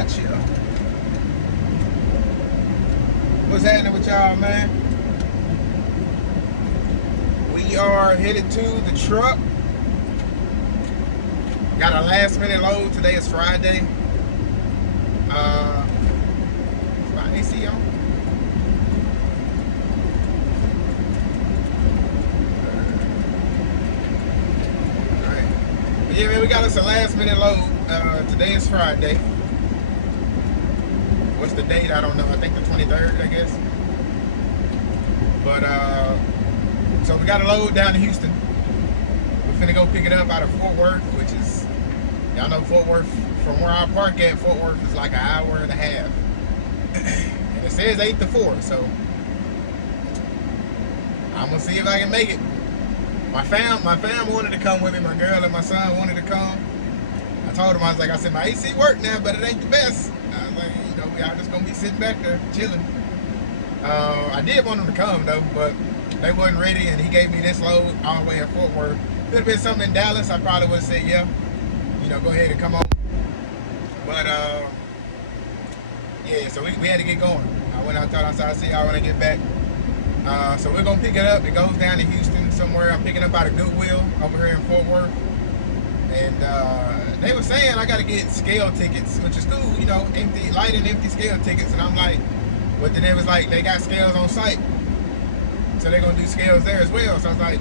Gotcha. What's happening with y'all, man? We are headed to the truck. Got a last minute load. Today is Friday. Is my AC on? Alright. But yeah, man, we got us a last minute load. Today is Friday. What's the date? I don't know. I think the 23rd, I guess. But so we got a load down to Houston. We're finna go pick it up out of Fort Worth, which is, y'all know Fort Worth, from where I park at, Fort Worth is like an hour and a half. And it says 8 to 4, so I'm gonna see if I can make it. My fam wanted to come with me. My girl and my son wanted to come. I told him, I said, my AC work now, but it ain't the best. I was like, you know, y'all just gonna be sitting back there chilling. I did want them to come though, but they wasn't ready, and he gave me this load all the way in Fort Worth. Could have been something in Dallas, I probably would have said, yeah, you know, go ahead and come on. But yeah, so we had to get going. I went out, I said, I'll see y'all when I get back. So we're gonna pick it up. It goes down to Houston somewhere. I'm picking up out of Goodwill over here in Fort Worth. And they were saying I gotta get scale tickets, which is cool, you know, light and empty scale tickets. And I'm like, but then it was like, they got scales on site, so they're gonna do scales there as well. So I was like,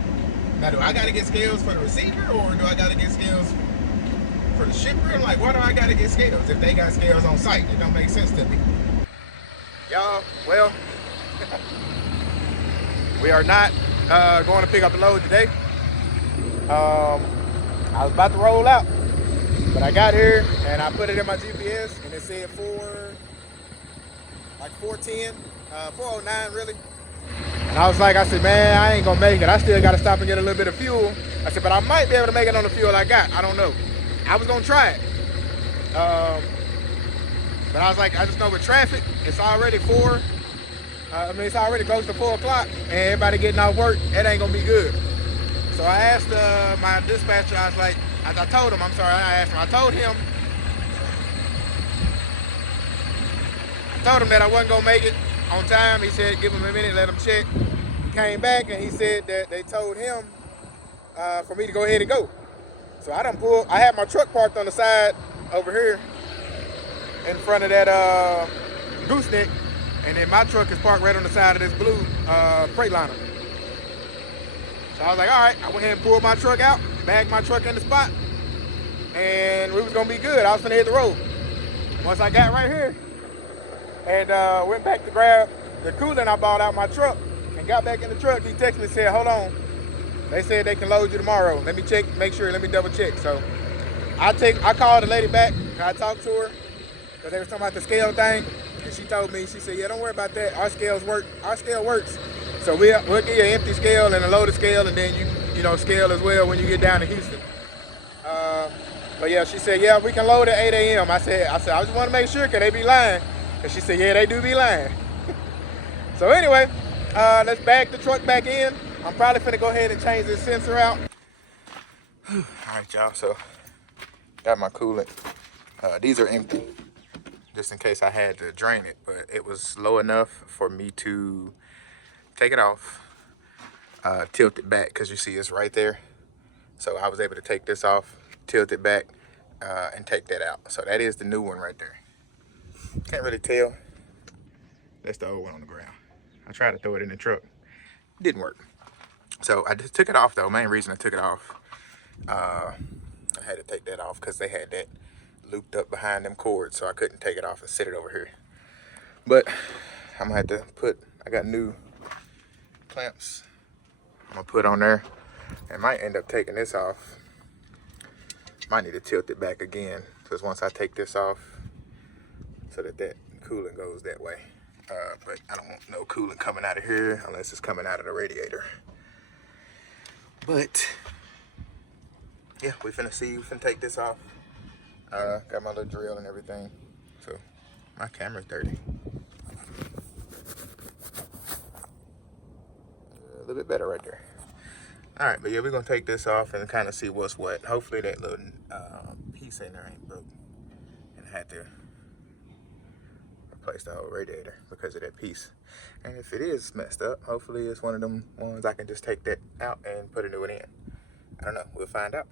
now do I gotta get scales for the receiver, or do I gotta get scales for the shipper? I'm like, why do I gotta get scales if they got scales on site? It don't make sense to me. Y'all, well, we are not going to pick up the load today. I was about to roll out, but I got here and I put it in my GPS, and it said 410, 409 really. And I said, man, I ain't gonna make it. I still gotta stop and get a little bit of fuel. I said, but I might be able to make it on the fuel I got. I don't know. I was gonna try it. But I was like, I just know with traffic, it's already it's already close to 4 o'clock, and everybody getting off work, it ain't gonna be good. So I asked my dispatcher, I was like, I told him that I wasn't gonna make it on time. He said, give him a minute, let him check. He came back and he said that they told him for me to go ahead and go. So I had my truck parked on the side over here in front of that gooseneck, and then my truck is parked right on the side of this blue Freightliner. So I was like, all right, I went ahead and pulled my truck out, bagged my truck in the spot, and we was gonna be good. I was gonna hit the road. Once I got right here and went back to grab the coolant I bought out my truck and got back in the truck, he texted me and said, hold on, they said they can load you tomorrow. Let me check, make sure, let me double check. So I called the lady back, I talked to her, because they were talking about the scale thing, and she told me, she said, yeah, don't worry about that, our scale works. So we'll give you an empty scale and a loaded scale, and then you know, scale as well when you get down to Houston. But yeah, she said, yeah, we can load at 8 a.m. I said, I just want to make sure, because they be lying. And she said, yeah, they do be lying. So anyway, let's bag the truck back in. I'm probably finna go ahead and change this sensor out. All right, y'all, so got my coolant. These are empty, just in case I had to drain it, but it was low enough for me to take it off, tilt it back, because you see it's right there. So I was able to take this off, tilt it back, and take that out. So that is the new one right there. Can't really tell. That's the old one on the ground. I tried to throw it in the truck. Didn't work. So I just took it off though. Main reason I took it off, I had to take that off because they had that looped up behind them cords, so I couldn't take it off and sit it over here. But I'm gonna have to I got new clamps I'm gonna put on there. I might end up taking this off. Might need to tilt it back again, because once I take this off, so that coolant goes that way. But I don't want no coolant coming out of here unless it's coming out of the radiator. But yeah, we finna take this off. Got my little drill and everything. So my camera's dirty. A little bit better right there. All right, but yeah, we're gonna take this off and kind of see what's what. Hopefully that little piece in there ain't broke. And I had to replace the whole radiator because of that piece. And if it is messed up, hopefully it's one of them ones I can just take that out and put a new one in. I don't know, we'll find out.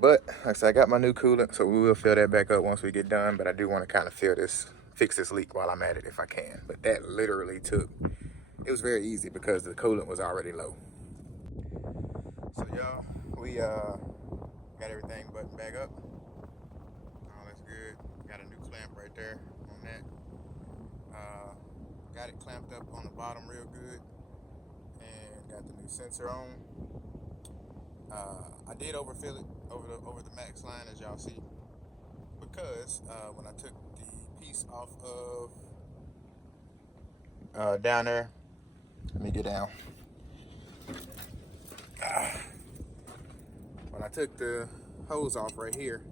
But like I said, I got my new coolant, so we will fill that back up once we get done. But I do want to kind of fix this leak while I'm at it if I can. But that literally it was very easy because the coolant was already low. So y'all, we got everything buttoned back up. All that's good. Got a new clamp right there on that. Got it clamped up on the bottom real good, and got the new sensor on. I did overfill it over the max line, as y'all see, because when I took the piece off of down there, let me get down. When I took the hose off right here,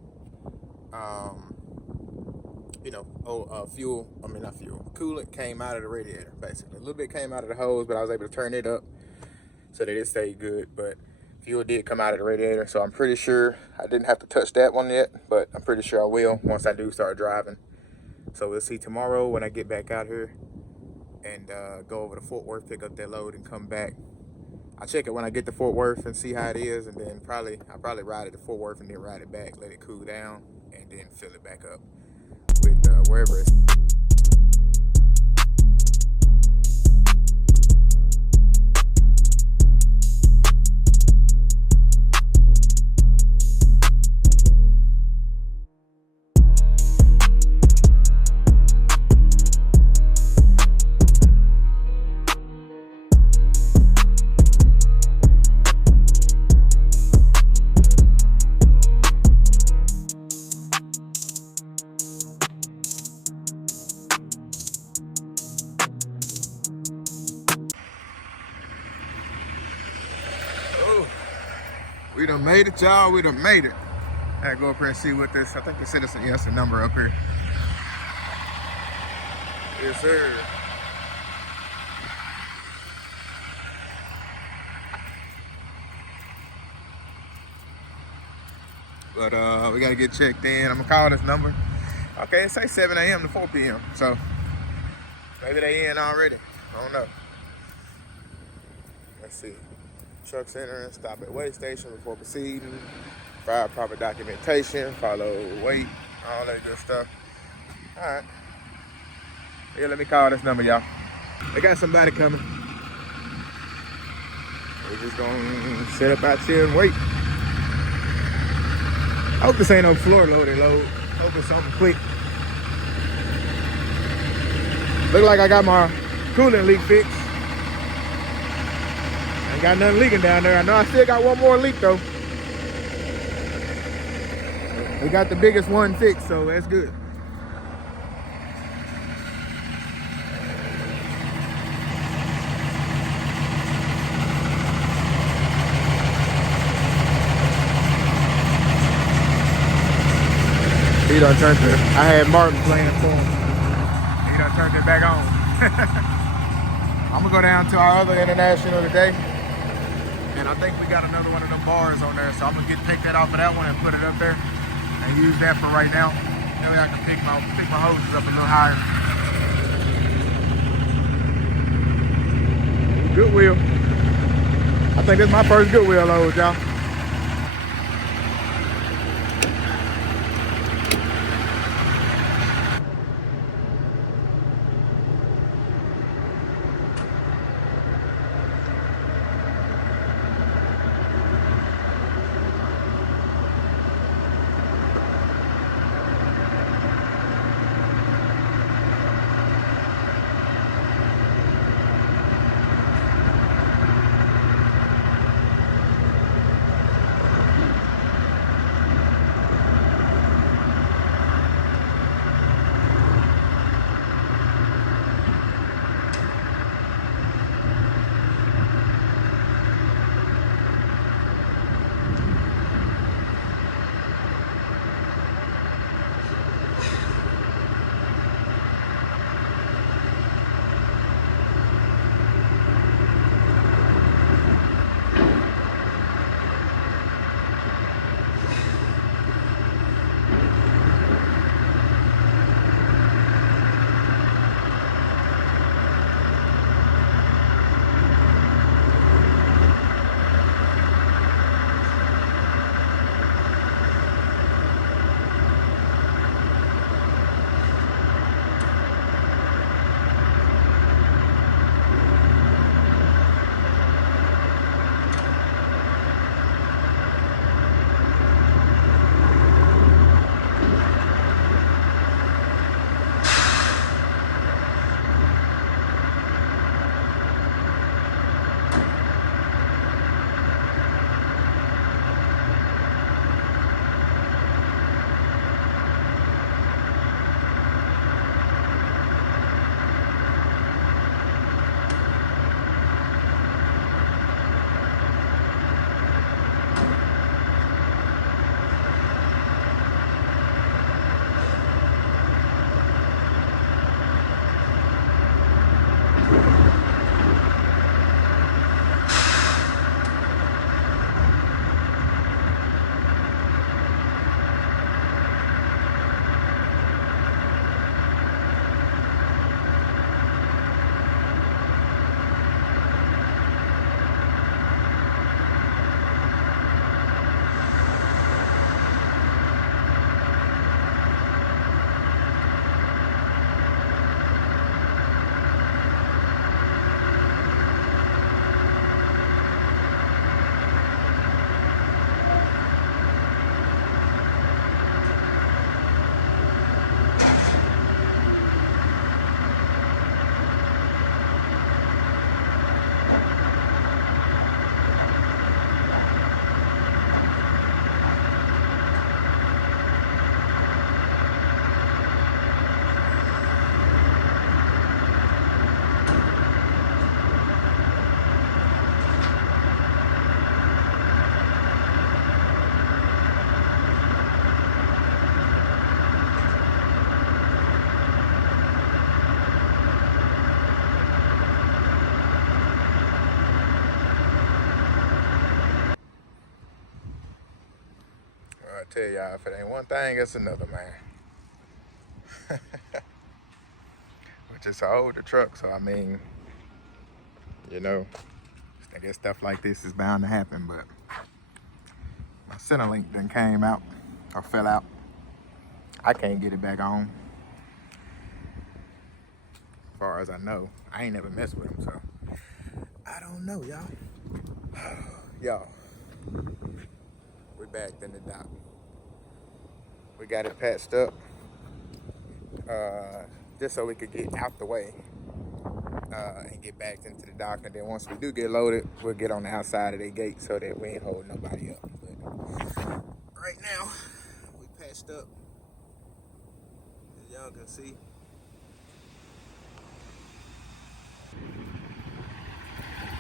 coolant came out of the radiator, basically. A little bit came out of the hose, but I was able to turn it up so that it stayed good. But fuel did come out of the radiator, so I'm pretty sure I didn't have to touch that one yet, but I'm pretty sure I will once I do start driving. So we'll see tomorrow when I get back out here and go over to Fort Worth, pick up that load, and come back. I'll check it when I get to Fort Worth and see how it is, and then I'll probably ride it to Fort Worth and then ride it back, let it cool down, and then fill it back up with wherever it's. We done made it, y'all. We done made it. I gotta go up here and see what this. I think they said it's a number up here. Yes, sir. But we gotta get checked in. I'm gonna call this number. Okay, it say 7 a.m. to 4 p.m. So maybe they in already. I don't know. Let's see. Trucks entering, stop at weigh station before proceeding, provide proper documentation, follow weight, all that good stuff. All right. Yeah, let me call this number, y'all. They got somebody coming. We're just gonna sit up out here and wait. I hope this ain't no floor loaded load. Hope it's something quick. Look like I got my coolant leak fixed. Ain't got nothing leaking down there. I know I still got one more leak though. We got the biggest one fixed, so that's good. He done turned it. I had Martin playing for him. He done turned it back on. I'm gonna go down to our other international today. And I think we got another one of them bars on there, so I'm gonna take that off of that one and put it up there and use that for right now. That way I can pick my hoses up a little higher. Goodwill. I think this is my first Goodwill load, y'all. tell y'all, if it ain't one thing, it's another, man. Which is an older truck, so I mean, you know, I guess stuff like this is bound to happen, but my center link done came out or fell out. I can't get it back on. As far as I know, I ain't never messed with them, so I don't know, y'all. Y'all, we back in the dock. We got it patched up, just so we could get out the way and get back into the dock. And then once we do get loaded, we'll get on the outside of the gate so that we ain't holding nobody up. But right now, we patched up, as y'all can see.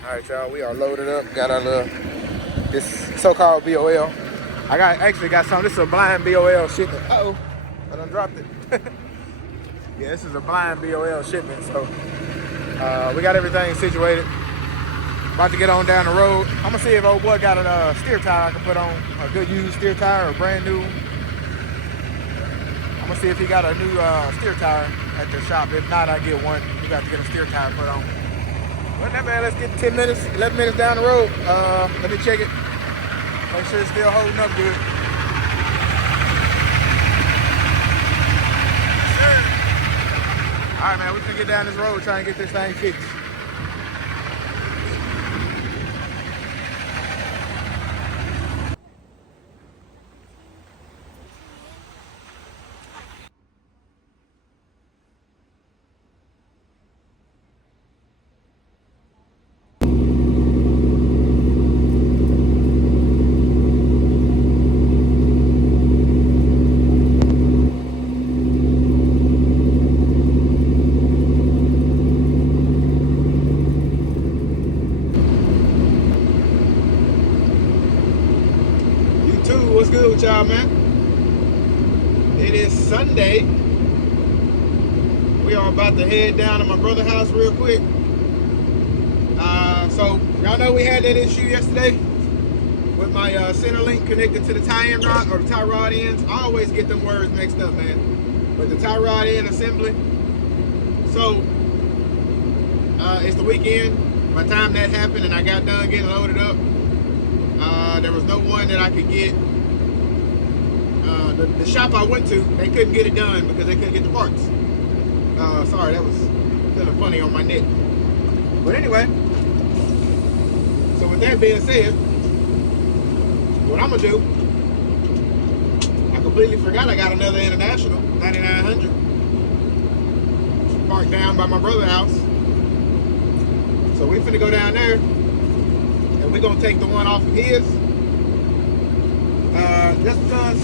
All right, y'all, we are loaded up. Got our this so-called BOL. Actually got some. This is a blind BOL shipment. Uh-oh, I done dropped it. Yeah, this is a blind BOL shipment. So we got everything situated. About to get on down the road. I'm gonna see if old boy got a steer tire I can put on, a good used steer tire or brand new. I'm gonna see if he got a new steer tire at the shop. If not, I get one. We got to get a steer tire put on. Well, now, man, let's get 10 minutes, 11 minutes down the road. Let me check it. Make sure it's still holding up good. All right, man, we're gonna get down this road, try and get this thing fixed. What's good with y'all, man? It is Sunday. We are about to head down to my brother's house real quick. So y'all know we had that issue yesterday with my center link connected to the tie-in rod or the tie rod ends. I always get them words mixed up, man. But the tie rod end assembly. So it's the weekend. By the time that happened and I got done getting loaded up, there was no one that I could get. The shop I went to, they couldn't get it done because they couldn't get the parts. Sorry, that was kind of funny on my neck. But anyway, so with that being said, what I'm gonna do, I completely forgot I got another International 9900 parked down by my brother's house. So we finna go down there and we're gonna take the one off of his. Just because,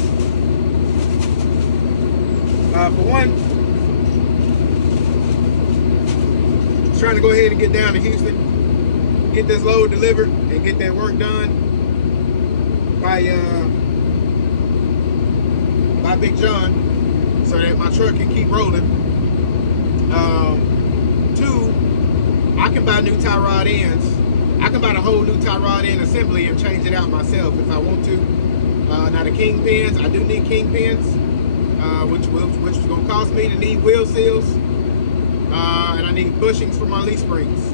for one, trying to go ahead and get down to Houston, get this load delivered, and get that work done by Big John, so that my truck can keep rolling. Two, I can buy new tie rod ends. I can buy the whole new tie rod end assembly and change it out myself if I want to. Now the kingpins, I do need kingpins, which is going to cost me to need wheel seals, and I need bushings for my leaf springs.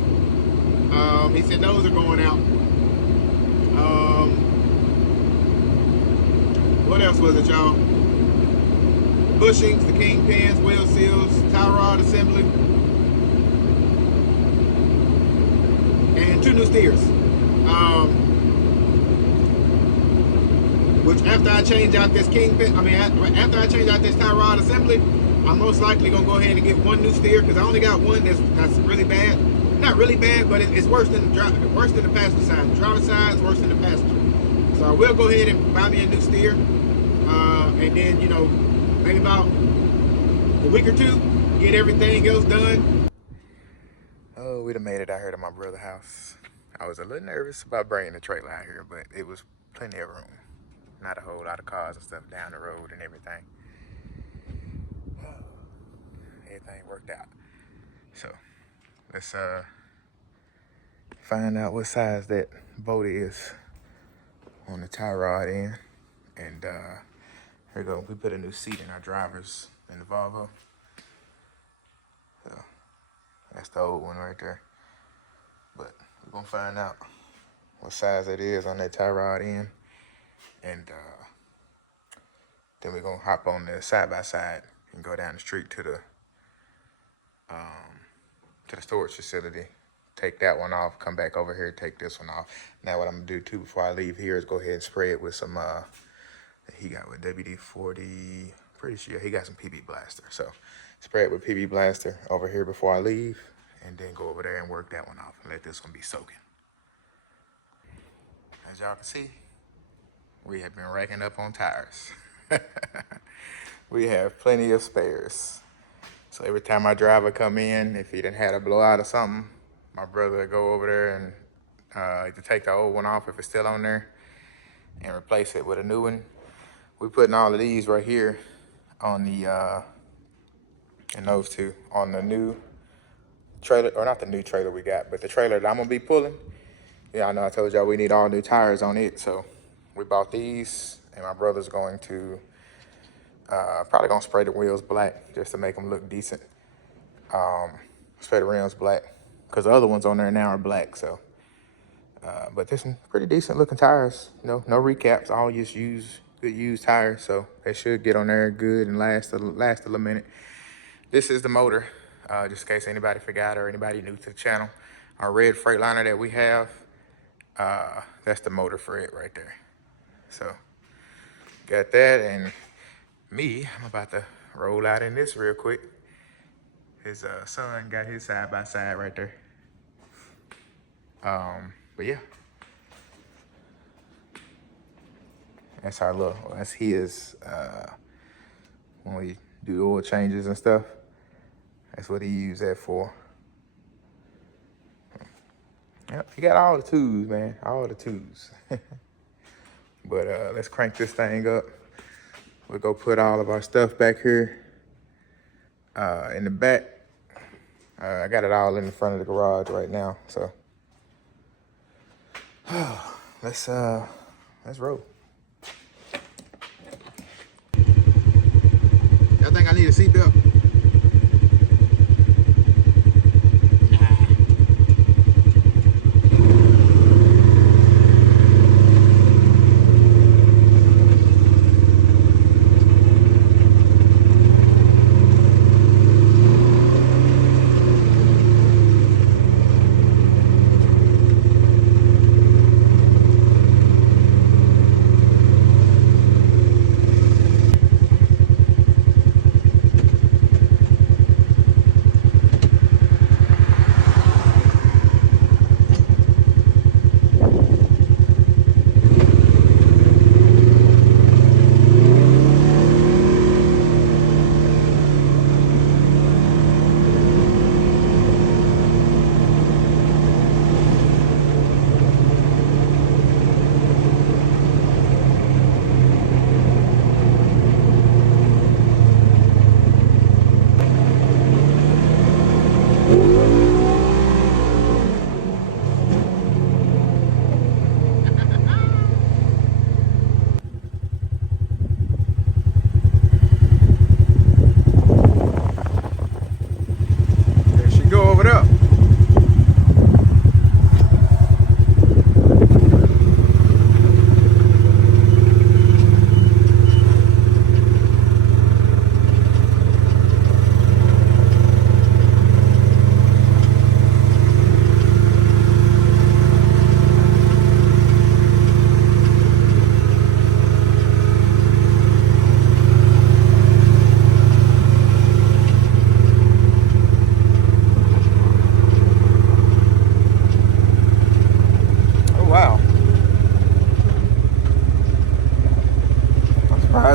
He said those are going out. What else was it, y'all? Bushings, the kingpins, wheel seals, tie rod assembly, and 2 new steers. Which after I change out this kingpin, after I change out this tie rod assembly, I'm most likely gonna go ahead and get 1 new steer because I only got one that's really bad. Not really bad, but it's worse than the passenger side. The driver's side is worse than the passenger. So I will go ahead and buy me a new steer, and then maybe about a week or 2, get everything else done. Oh, we done made it out here to my brother's house. I was a little nervous about bringing the trailer out here, but it was plenty of room. Not a whole lot of cars and stuff down the road and everything. Everything worked out. So let's find out what size that boat is on the tie rod end, and Here we go. We put a new seat in our drivers in the Volvo. So that's the old one right there. But we're gonna find out what size it is on that tie rod end. And then we're gonna hop on the side-by-side and go down the street to the storage facility. Take that one off, come back over here, take this one off. Now what I'm gonna do too before I leave here is go ahead and spray it with some, he got with WD-40, pretty sure he got some PB Blaster. So spray it with PB Blaster over here before I leave, and then go over there and work that one off and let this one be soaking. As y'all can see, we have been racking up on tires. We have plenty of spares. So every time my driver come in, if he done had a blowout or something, my brother would go over there and either take the old one off if it's still on there and replace it with a new one. We're putting all of these right here on the, and those two, on the new trailer, or not the new trailer we got, but the trailer that I'm gonna be pulling. Yeah, I know I told y'all we need all new tires on it, so we bought these, and my brother's going to, probably gonna spray the wheels black just to make them look decent. Spray the rims black, because the other ones on there now are black, so. But there's some pretty decent looking tires, you know, no recaps, all just good used tires, so they should get on there good and last a little minute. This is the motor, just in case anybody forgot or anybody new to the channel. Our red Freightliner that we have, that's the motor for it right there. So, got that, and me, I'm about to roll out in this real quick. His son got his side-by-side right there. But yeah. That's our little, that's his, when we do oil changes and stuff. That's what he used that for. Yep, he got all the tools, man, all the tools. But let's crank this thing up. We'll go put all of our stuff back here in the back. I got it all in the front of the garage right now, so. Let's roll. Y'all think I need a seatbelt?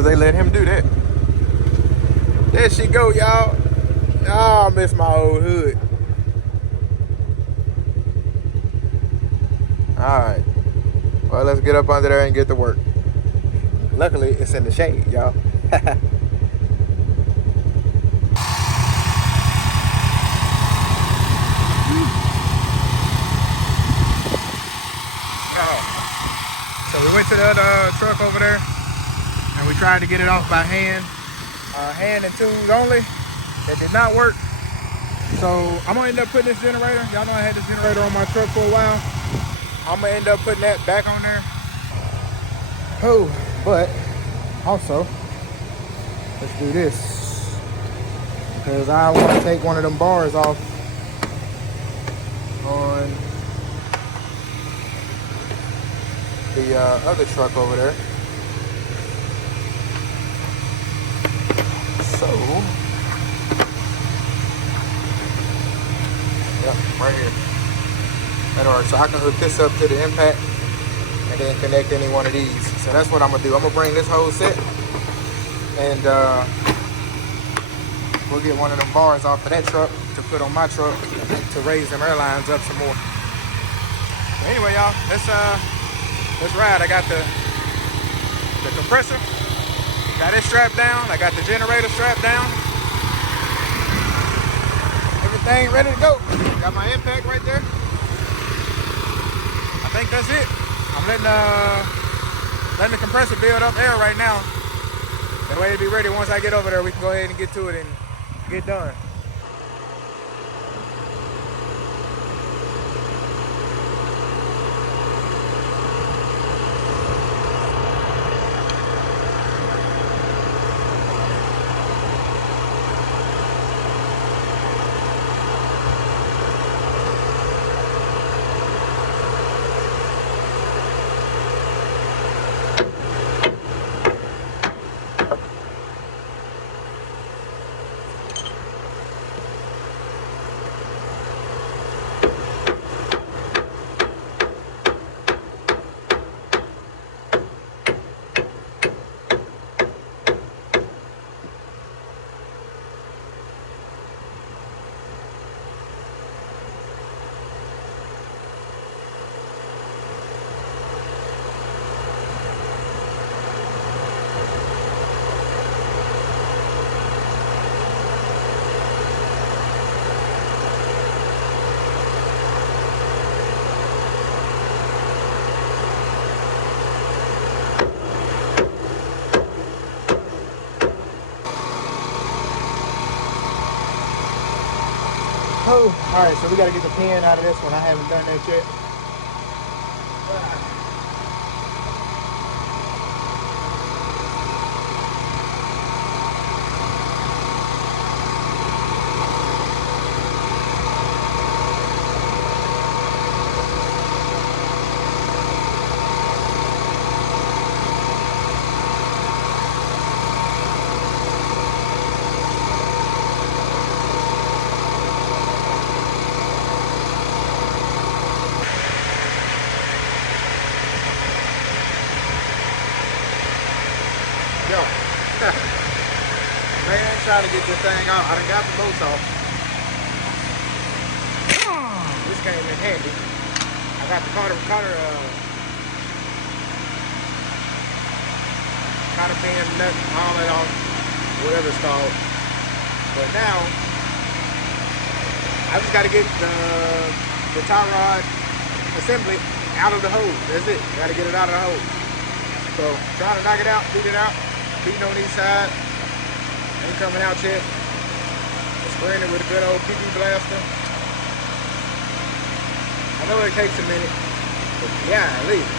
They let him do that. There she go, y'all. Oh, I miss my old hood. All right. Well, let's get up under there and get to work. Luckily, it's in the shade, y'all. So we went to the other truck over there, and we tried to get it off by hand, hand and tools only. That did not work. So I'm gonna end up putting this generator. Y'all know I had this generator on my truck for a while. I'm gonna end up putting that back on there. Oh, but also, let's do this. Because I want to take one of them bars off on the other truck over there. So, yep, right here. That'll work. So I can hook this up to the impact and then connect any one of these. So that's what I'm gonna do. I'm gonna bring this whole set and we'll get one of them bars off of that truck to put on my truck to raise them airlines up some more. But anyway, y'all, let's ride. I got the compressor, got it strapped down. I got the generator strapped down. Everything ready to go. Got my impact right there. I think that's it. I'm letting the compressor build up air right now. That way it'll be ready once I get over there. We can go ahead and get to it and get done. Oh, all right, so we got to get the pin out of this one. I haven't done that yet. Yo, man, trying to get this thing off. I done got the bolts off. This came in handy. I got the counter pin nut, all that off, whatever it's called. But now, I just got to get the tie rod assembly out of the hose. That's it. Got to get it out of the hose. So trying to knock it out, beat it out. Beating on each side, ain't coming out yet. Spraying it with a good old PP blaster. I know it takes a minute, but yeah, at least.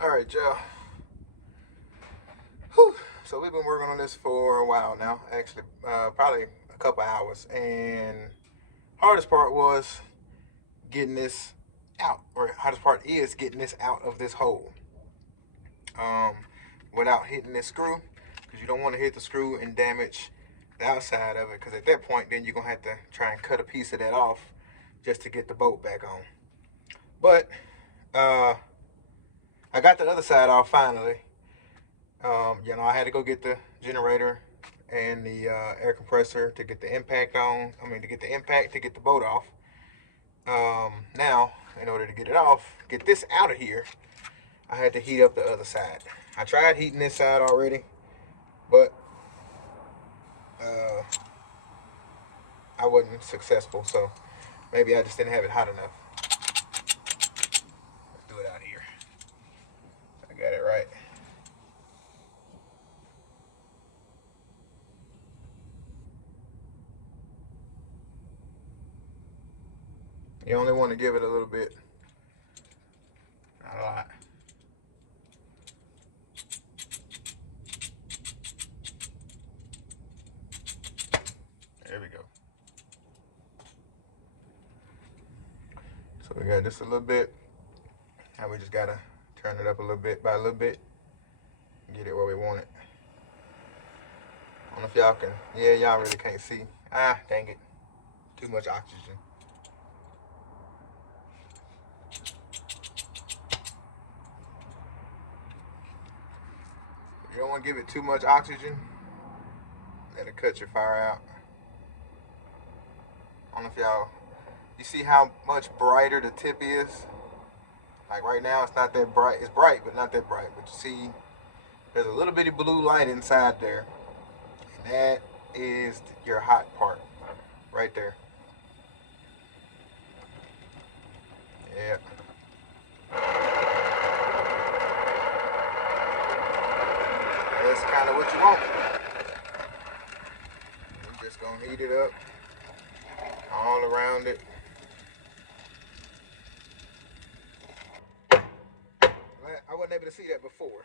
All right, y'all. So we've been working on this for a while now, actually, probably a couple hours. And hardest part was getting this out, or hardest part is getting this out of this hole. Without hitting this screw, because you don't want to hit the screw and damage the outside of it, because at that point then you're gonna have to try and cut a piece of that off just to get the bolt back on. But I got the other side off finally. You know, I had to go get the generator and the air compressor to get the impact on. I mean, to get the impact to get the bolt off. Now, in order to get it off, get this out of here, I had to heat up the other side. I tried heating this side already, but I wasn't successful, so maybe I just didn't have it hot enough. Let's do it out here. I got it right. You only want to give it a little bit, not a lot. There we go. So we got just a little bit. Now we just gotta turn it up a little bit by a little bit. Get it where we want it. I don't know if y'all can, yeah, y'all really can't see. Ah, dang it. Too much oxygen. You don't want to give it too much oxygen. That'll cut your fire out. I don't know if y'all, you see how much brighter the tip is? Like right now it's not that bright. It's bright, but not that bright. But you see, there's a little bitty blue light inside there. And that is your hot part. Right there. Yeah. That's kind of what you want. I'm just gonna heat it up all around it. I wasn't able to see that before.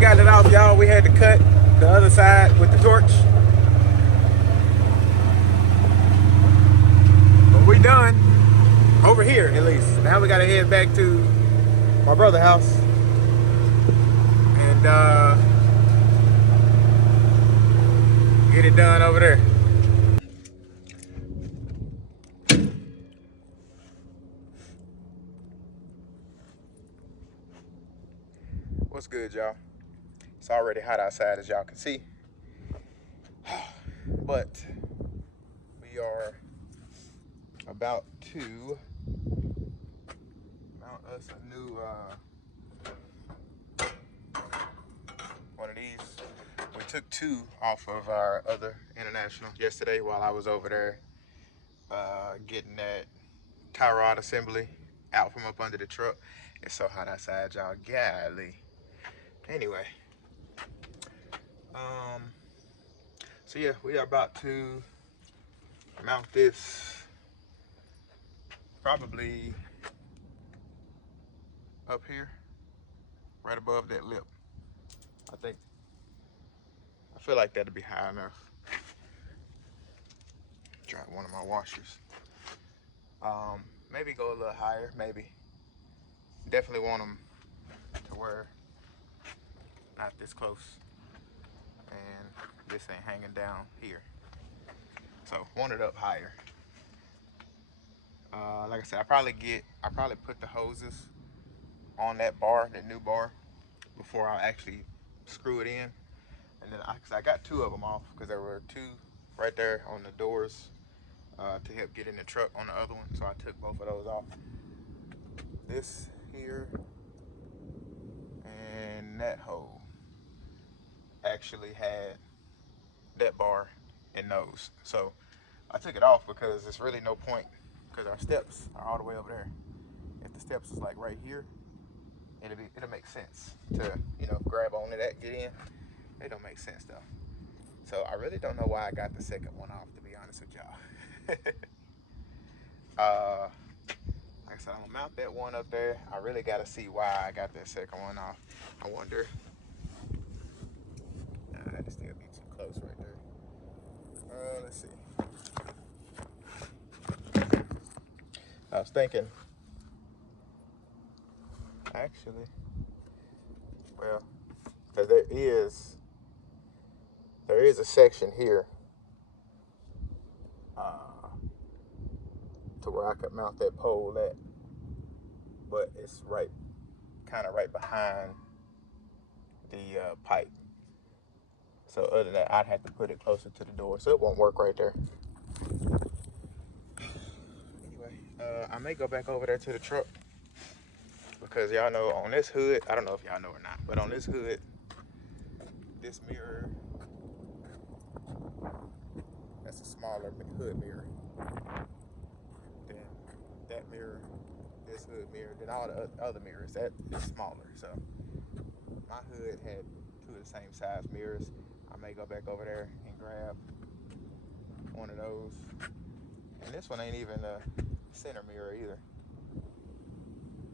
Got it off, y'all. We had to cut the other side with the torch. But we done. Over here, at least. Now we gotta head back to my brother's house. And get it done over there. What's good, y'all? It's already hot outside, as y'all can see. But we are about to mount us a new one of these. We took two off of our other International yesterday while I was over there getting that tie rod assembly out from up under the truck. It's so hot outside, y'all. Golly. Anyway, so yeah, we are about to mount this probably up here, right above that lip. I feel like that'll be high enough. Try one of my washers. Maybe go a little higher, maybe. Definitely want them to where not this close and this ain't hanging down here. So want it up higher. Like I said, I probably put the hoses on that bar, that new bar, before I actually screw it in. And then I got two of them off because there were two right there on the doors to help get in the truck on the other one. So I took both of those off. This here and that hole actually had that bar and those. So I took it off because there's really no point, because our steps are all the way over there. If the steps is like right here, it'll make sense to, you know, grab onto that, get in. It don't make sense though. So I really don't know why I got the second one off, to be honest with y'all. Like I said, I'm gonna mount that one up there. I really gotta see why I got that second one off. I wonder. That'd still be too close right there. Let's see. I was thinking Actually, well, because there is a section here to where I could mount that pole at, but it's kind of right behind the pipe. So other than that, I'd have to put it closer to the door, so it won't work right there. Anyway, I may go back over there to the truck, because y'all know on this hood, I don't know if y'all know or not, but on this hood, this mirror, that's a smaller hood mirror than that mirror, this hood mirror, than all the other mirrors. That is smaller. So my hood had two of the same size mirrors. I may go back over there and grab one of those. And this one ain't even a center mirror either.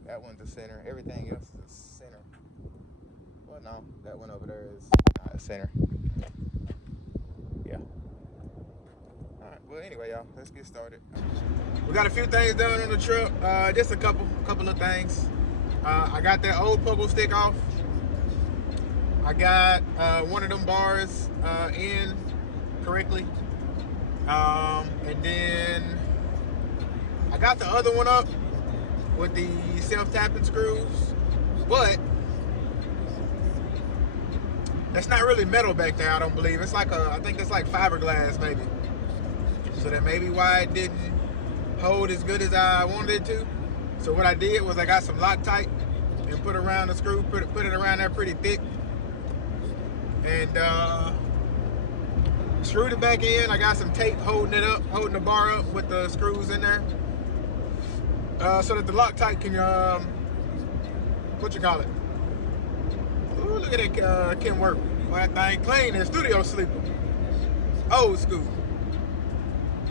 That one's the center. Everything else is a center. Well, no, that one over there is not a center. Yeah. All right. Well, anyway, y'all, let's get started. We got a few things done on the truck. Just a couple of things. I got that old pogo stick off. I got one of them bars in correctly. And then I got the other one up with the self-tapping screws, but that's not really metal back there, I don't believe. It's like I think it's like fiberglass maybe. So that may be why it didn't hold as good as I wanted it to. So what I did was I got some Loctite and put around the screw, put it around there pretty thick, and screwed it back in. I got some tape holding the bar up with the screws in there, so that the Loctite can, what you call it? Ooh, look at that, can work. Well, that thing clean, that studio sleeper. Old school.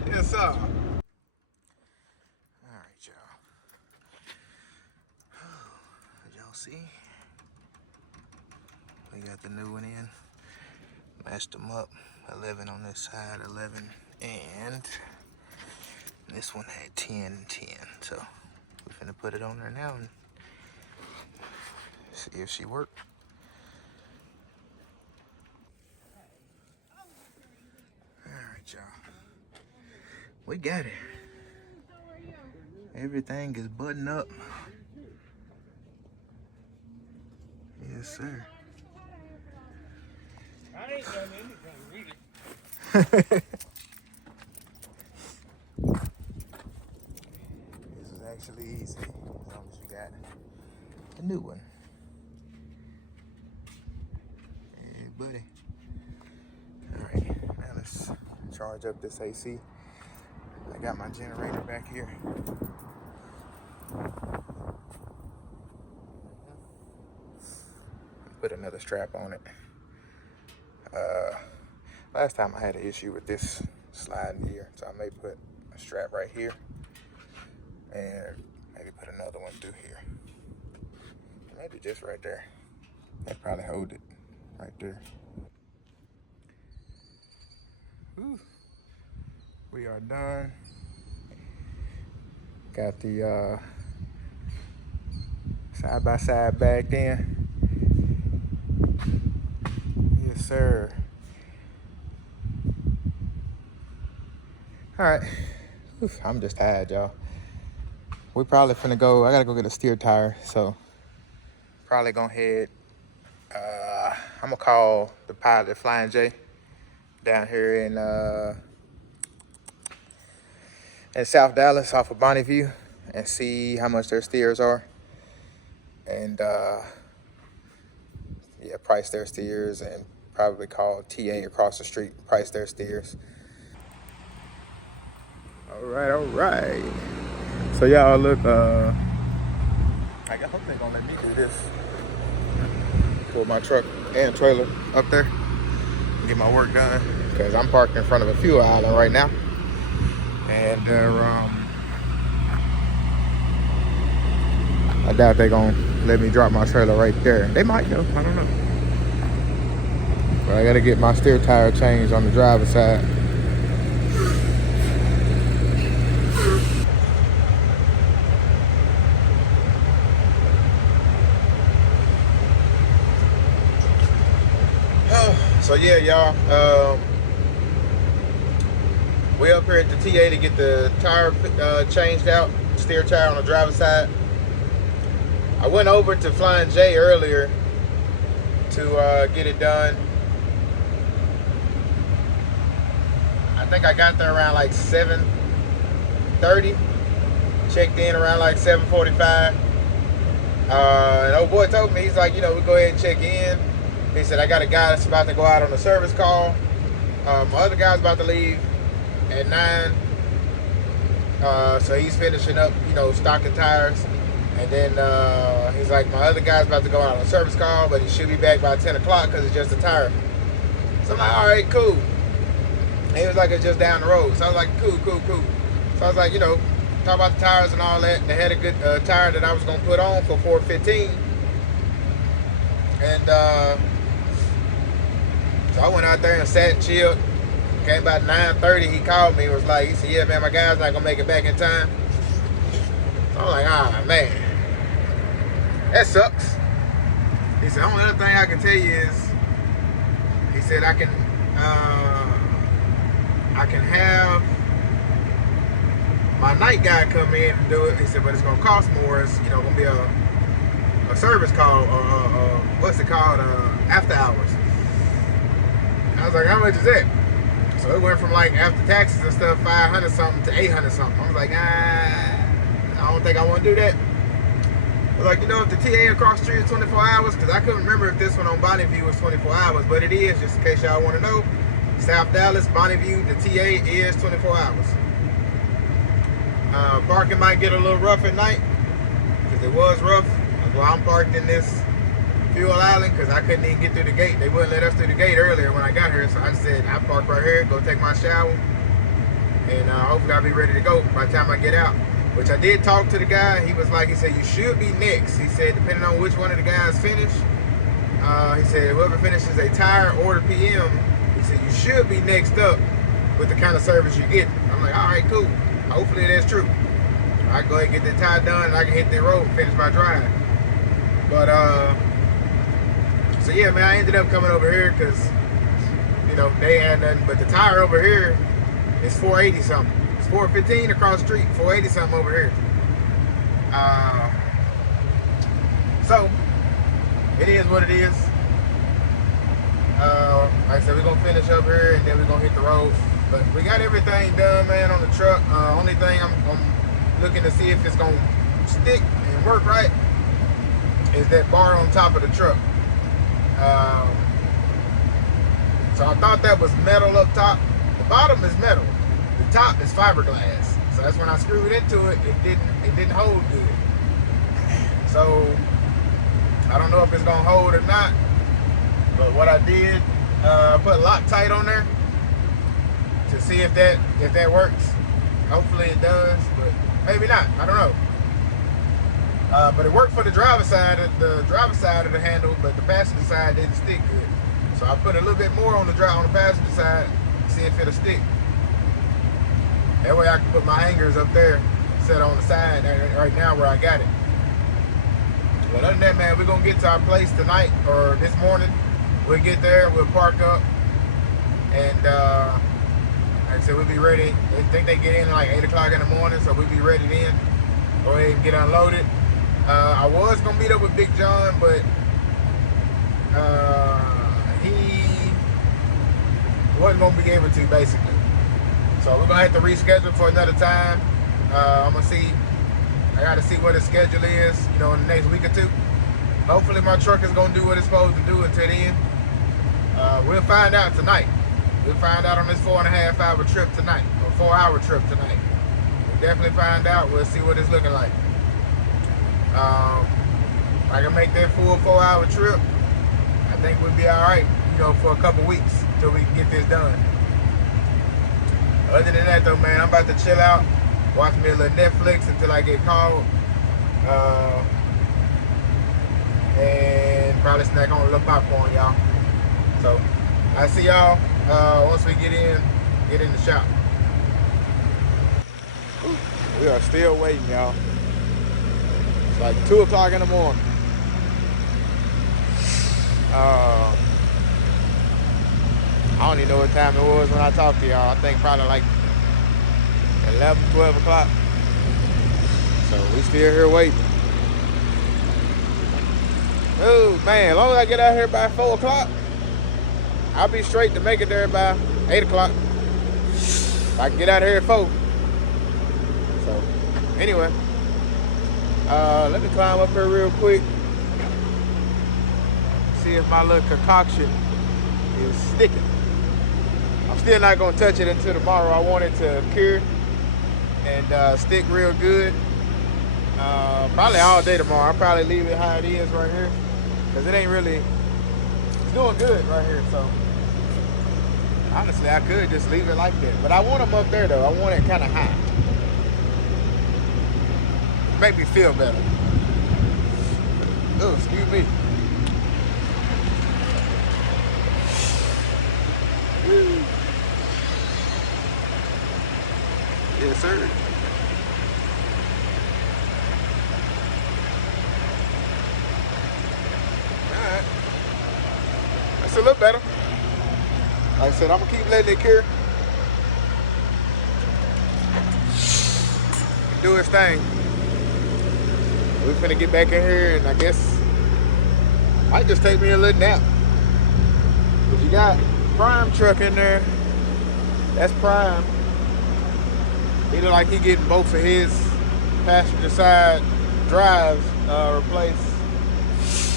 Yes, sir. All right, y'all. Did y'all see? We got the new one in. Matched them up. 11 on this side, 11, and this one had 10 and 10. So we're finna put it on there now and see if she worked. All right, y'all. We got it. Everything is buttoned up. Yes, sir. I ain't done anything, really. This is actually easy, as long as you got a new one. Hey, buddy. All right, now let's charge up this AC. I got my generator back here. Put another strap on it. Last time I had an issue with this sliding here, so I may put a strap right here and maybe put another one through here. Maybe just right there. That probably hold it right there. Whew. We are done. Got the side by side backed in. Yes, sir. All right. Oof, I'm just tired, y'all. We probably finna go. I gotta go get a steer tire, so probably gonna head. I'm gonna call the pilot, Flying J, down here in South Dallas off of Bonneview, and see how much their steers are, and yeah, price their steers, and probably call TA across the street, price their steers. All right. So y'all look, I hope they're gonna let me do this. Pull my truck and trailer up there, get my work done, because I'm parked in front of a fuel island right now, and I doubt they're gonna let me drop my trailer right there. They might though, I don't know. But I gotta get my steer tire changed on the driver's side. So yeah, y'all. We up here at the TA to get the tire changed out, steer tire on the driver's side. I went over to Flying J earlier to get it done. I think I got there around like 7:30. Checked in around like 7:45. And old boy told me, he's like, you know, we go ahead and check in. He said, I got a guy that's about to go out on a service call. My other guy's about to leave at 9. So he's finishing up, you know, stocking tires. And then he's like, my other guy's about to go out on a service call, but he should be back by 10 o'clock because it's just a tire. So I'm like, all right, cool. And he was like, it's just down the road. So I was like, cool. So I was like, you know, talk about the tires and all that. They had a good tire that I was going to put on for 415. And so I went out there and sat and chilled. Came about 9:30, he called me. He said, yeah, man, my guy's not going to make it back in time. So I'm like, ah, man. That sucks. He said, the only other thing I can tell you is, he said, I can have my night guy come in and do it. He said, but it's gonna cost more. It's, you know, gonna be a service call, or what's it called, after hours. I was like, how much is that? So it went from like after taxes and stuff, 500 something to 800 something. I was like, I don't think I want to do that. I was like, you know, if the TA across the street is 24 hours, because I couldn't remember if this one on Bonneview was 24 hours, but it is, just in case y'all want to know. South Dallas, Bonneview, the TA is 24 hours. Parking might get a little rough at night, because it was rough. Well, I'm parked in this fuel island because I couldn't even get through the gate. They wouldn't let us through the gate earlier when I got here, so I said, I park right here, go take my shower, and hopefully I'll be ready to go by the time I get out. Which I did talk to the guy. He was like, he said, you should be next. He said, depending on which one of the guys finish, he said, whoever finishes a tire or the PM, he said, you should be next up with the kind of service you get. I'm like, all right, cool. Hopefully that's true. I go ahead and get the tire done and I can hit the road and finish my drive. But, so yeah, man, I ended up coming over here because, you know, they had nothing. But the tire over here is 480 something. 415 across the street, 480 something over here. So it is what it is. Like I said, we're gonna finish up here and then we're gonna hit the road. But we got everything done, man, on the truck. Only thing I'm looking to see if it's gonna stick and work right is that bar on top of the truck. So I thought that was metal up top. The bottom is metal. The top is fiberglass. So that's when I screwed into it, it didn't hold good. So I don't know if it's gonna hold or not. But what I did, put Loctite on there to see if that works. Hopefully it does, but maybe not. I don't know. But it worked for the driver's side of the handle, but the passenger side didn't stick good. So I put a little bit more on the passenger side to see if it'll stick. That way I can put my hangers up there, set on the side right now where I got it. But other than that, man, we're gonna get to our place tonight or this morning. We'll get there, we'll park up, and like I said, we'll be ready. They think they get in like 8 o'clock in the morning, so we'll be ready then. Go ahead and get unloaded. I was gonna meet up with Big John, but he wasn't gonna be able to, basically. So we're gonna have to reschedule for another time. I'm gonna see. I gotta see what his schedule is, you know, in the next week or two. Hopefully my truck is gonna do what it's supposed to do until then. We'll find out tonight. We'll find out on this 4.5 hour trip tonight, or 4 hour trip tonight. We'll definitely find out. We'll see what it's looking like. I can make that full 4 hour trip. I think we'll be all right, you know, for a couple weeks until we can get this done. Other than that, though, man, I'm about to chill out, watch me a little Netflix until I get called, and probably snack on a little popcorn, y'all. So I see y'all once we get in the shop. We are still waiting, y'all. It's like 2 o'clock in the morning. I don't even know what time it was when I talked to y'all. I think probably like 11, 12 o'clock. So we still here waiting. Oh man, as long as I get out here by 4 o'clock, I'll be straight to make it there by 8 o'clock. I can get out here at 4. So anyway, let me climb up here real quick. See if my little concoction is sticking. I'm still not gonna touch it until tomorrow. I want it to cure and stick real good. Probably all day tomorrow. I'll probably leave it how it is right here, because it ain't really, it's doing good right here. So honestly, I could just leave it like that, but I want them up there though. I want it kind of high. Make me feel better. Oh, excuse me. Woo. Yes, sir. Alright. That's a little better. Like I said, I'm gonna keep letting it cure. Do its thing. We're finna get back in here, and I guess might just take me a little nap. Cause you got Prime truck in there. That's Prime. He look like he getting both of his passenger side drives replaced.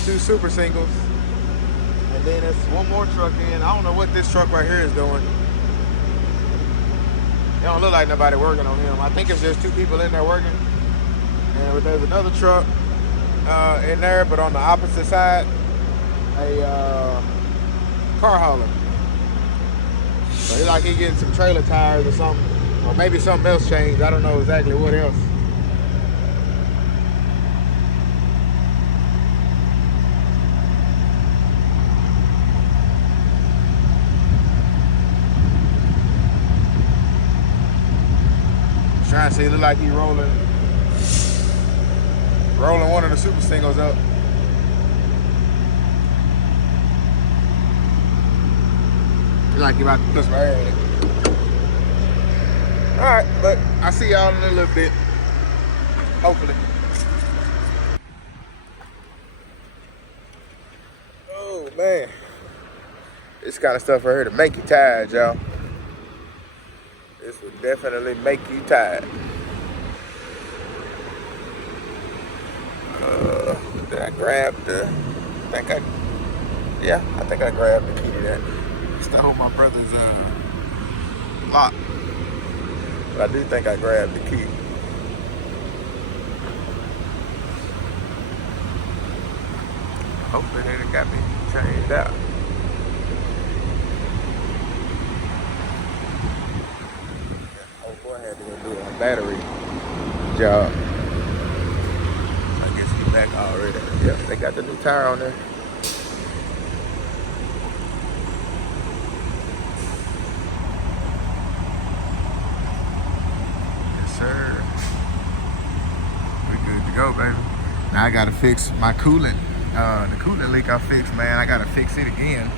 2 super singles. And then there's one more truck in. I don't know what this truck right here is doing. It don't look like nobody working on him. I think it's just 2 people in there working. And there's another truck in there, but on the opposite side, a car hauler. So he like he getting some trailer tires or something. Or maybe something else changed. I don't know exactly what else. Trying to see, it look like he rolling one of the super singles up. Look like he about to put some air in it. Alright, but I'll see y'all in a little bit. Hopefully. Oh man. This kind of stuff right here to make you tired, y'all. This would definitely make you tired. Did I grab the, I think I grabbed the key to that. Stole my brother's lock. But I do think I grabbed the key. Hopefully they done got me changed out. Oh boy, I had to go do a battery job. I guess he's back already. Yep, they got the new tire on there. We good to go, baby. Now I gotta fix my coolant. The coolant leak I fixed, man, I gotta fix it again.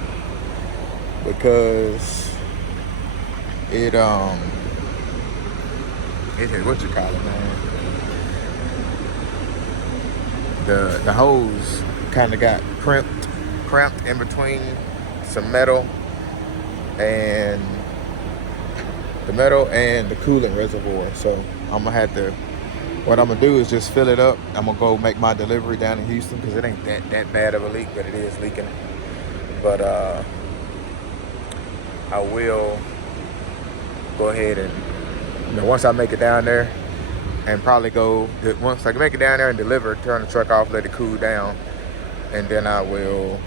Because it had, what you call it, man? The hose kinda got cramped in between some metal and the coolant reservoir. So I'm gonna have to, what I'm gonna do is just fill it up. I'm gonna go make my delivery down in Houston, because it ain't that bad of a leak, but it is leaking. But I will go ahead and, once I make it down there, and probably once I make it down there and deliver, turn the truck off, let it cool down, and then I will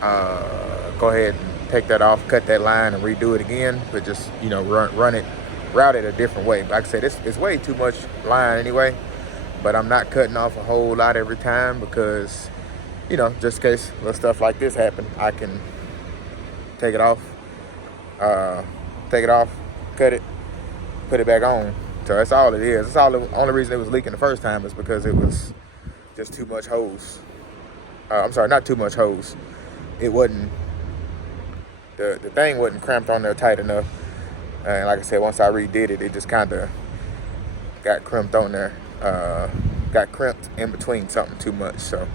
go ahead and take that off, cut that line, and redo it again, but just route it a different way. Like I said, it's way too much line anyway, but I'm not cutting off a whole lot every time, because just in case little stuff like this happen, I can take it off, cut it, put it back on. So that's all it is. That's all. The only reason it was leaking the first time is because it was just too much hose. I'm sorry, not too much hose. It wasn't the thing wasn't cramped on there tight enough. And like I said, once I redid it, it just kind of got crimped on there. Got crimped in between something too much. So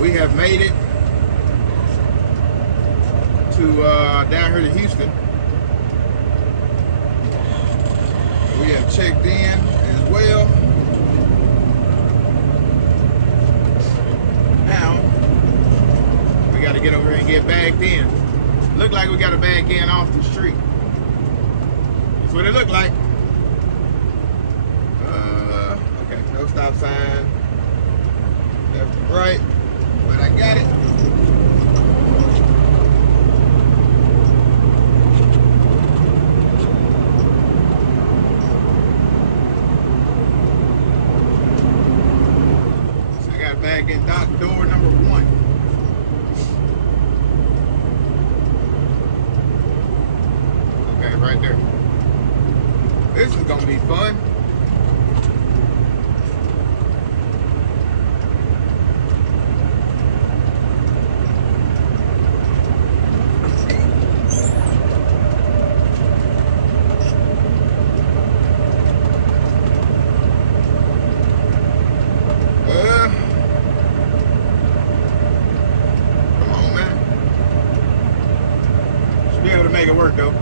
we have made it to down here to Houston. We have checked in as well. Now we got to get over here and get bagged in. Look like we got to bag in off the street. That's what it looked like. Okay, no stop sign. Left and right, but I got it. Back in dock door number 1. Okay, right there. This is gonna be fun. Make it work though.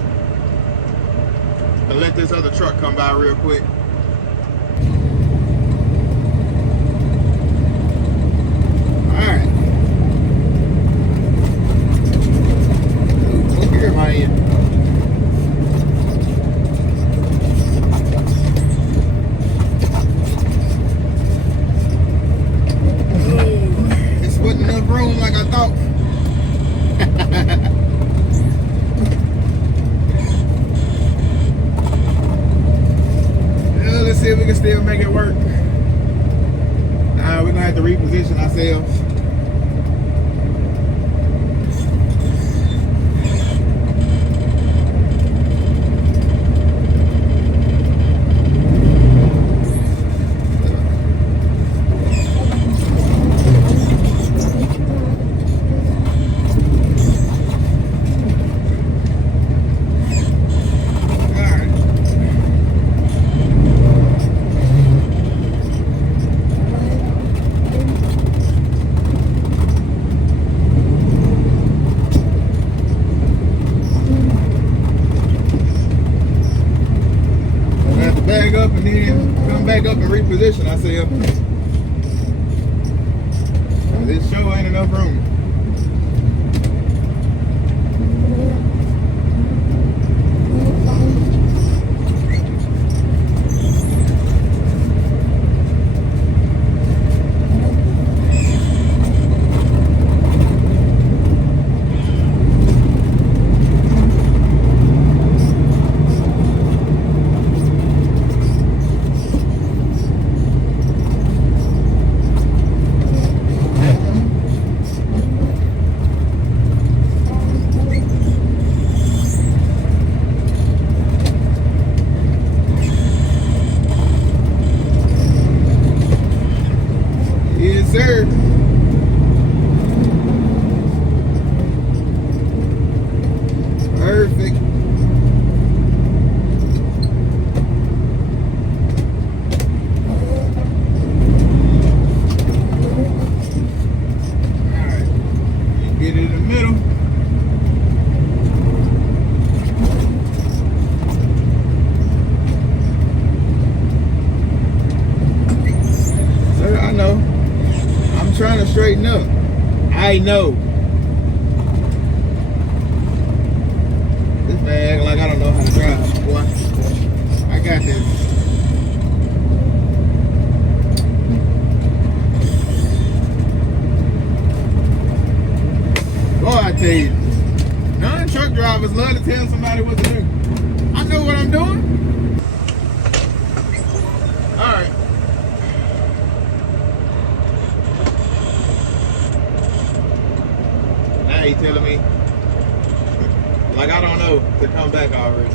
But let this other truck come by real quick. Alright. What gear am I in? This wasn't enough room like I thought. Let's see if we can still make it work. We're gonna have to reposition ourselves. Bag up and then come back up and reposition ourselves. This show ain't enough room. Sir. Perfect. Alright. Get it in the middle. Sir, I know. I'm trying to straighten up. I know. This man acting like I don't know how to drive, boy. I got this. Boy, I tell you, non-truck drivers love to tell somebody what to do. I know what I'm doing. All right. Now he telling me, like I don't know, to come back already.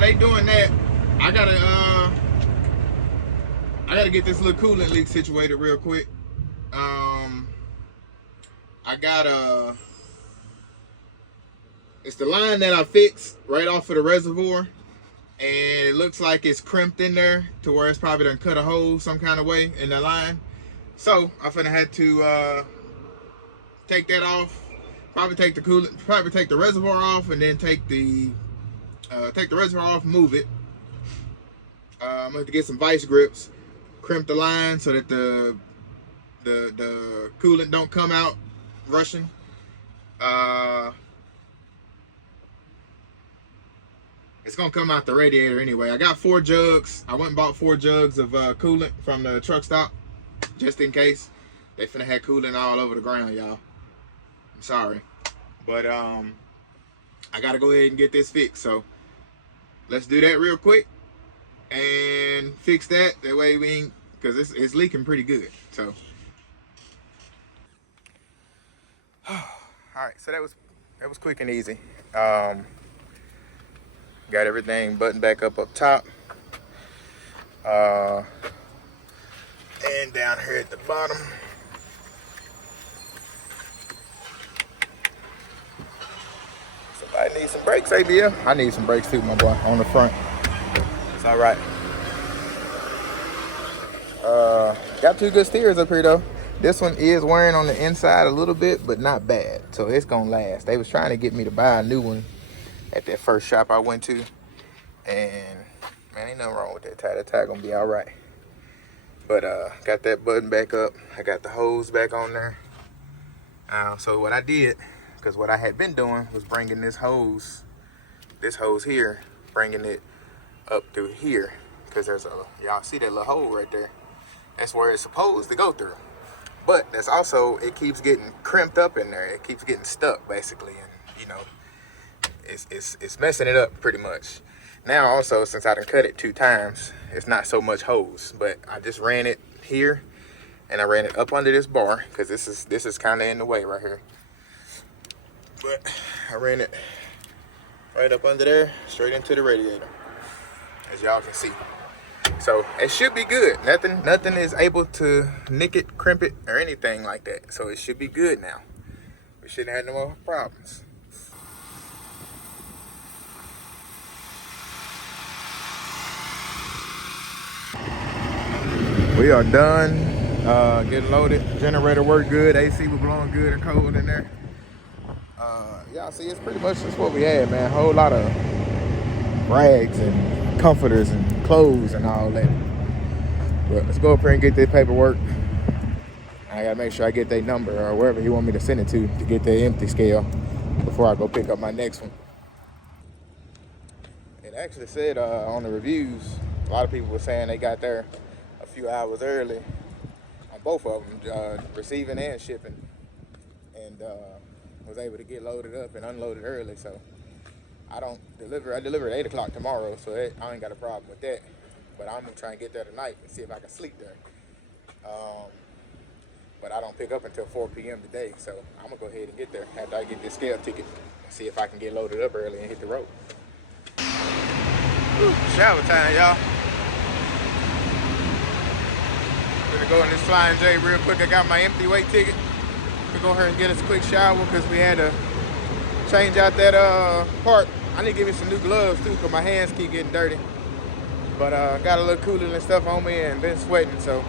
while they doing that, I gotta get this little coolant leak situated real quick. I got it's the line that I fixed right off of the reservoir, and it looks like it's crimped in there to where it's probably done cut a hole some kind of way in the line. So I'm finna have to take that off, probably take the coolant, probably take the reservoir off, and then take the reservoir off, move it. I'm gonna have to get some vice grips, crimp the line so that the coolant don't come out rushing. It's gonna come out the radiator anyway. I got 4 jugs. I went and bought 4 jugs of coolant from the truck stop, just in case. They finna have coolant all over the ground, y'all. I'm sorry, but I gotta go ahead and get this fixed. So let's do that real quick and fix that. That way we ain't, cause it's leaking pretty good. So, all right. So that was quick and easy. Got everything buttoned back up top. And down here at the bottom. Somebody needs some brakes, ABL. I need some brakes too, my boy, on the front. It's all right. Got 2 good steers up here though. This one is wearing on the inside a little bit, but not bad. So it's gonna last. They was trying to get me to buy a new one at that first shop I went to, and man, ain't nothing wrong with that tie. That tie gonna be all right. But got that button back up. I got the hose back on there. So what I did, because what I had been doing was bringing this hose here, bringing it up through here, because there's y'all see that little hole right there? That's where it's supposed to go through. But that's also, it keeps getting crimped up in there. It keeps getting stuck basically, and you know, it's messing it up pretty much. Now also, since I done cut it 2 times, it's not so much hose, but I just ran it here and I ran it up under this bar, because this is kind of in the way right here. But I ran it right up under there, straight into the radiator, as y'all can see. So it should be good. Nothing is able to nick it, crimp it, or anything like that. So it should be good now. We shouldn't have no more problems. We are done getting loaded. Generator worked good. AC was blowing good and cold in there. Y'all see, it's pretty much just what we had, man. A whole lot of rags and comforters and clothes and all that. But let's go up here and get that paperwork. I gotta make sure I get their number or wherever you want me to send it to get their empty scale before I go pick up my next one. It actually said on the reviews, a lot of people were saying they got there a few hours early on both of them, receiving and shipping, and was able to get loaded up and unloaded early. So I deliver at 8 o'clock tomorrow, so I ain't got a problem with that. But I'm gonna try and get there tonight and see if I can sleep there. But I don't pick up until 4 p.m. today, so I'm gonna go ahead and get there after I get this scale ticket and see if I can get loaded up early and hit the road. Whew, shower time, y'all. Gonna go in this Flying J real quick. I got my empty weight ticket. We're going to go ahead and get us a quick shower because we had to change out that part. I need to give me some new gloves too because my hands keep getting dirty. But got a little coolant and stuff on me and been sweating, so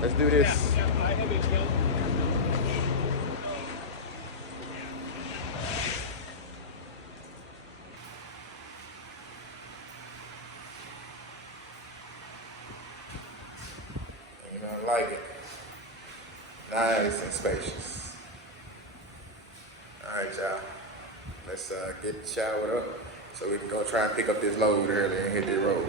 let's do this. Ain't nothing like it. Nice and spacious. All right, y'all. Let's get showered up so we can go try and pick up this load early and hit the road.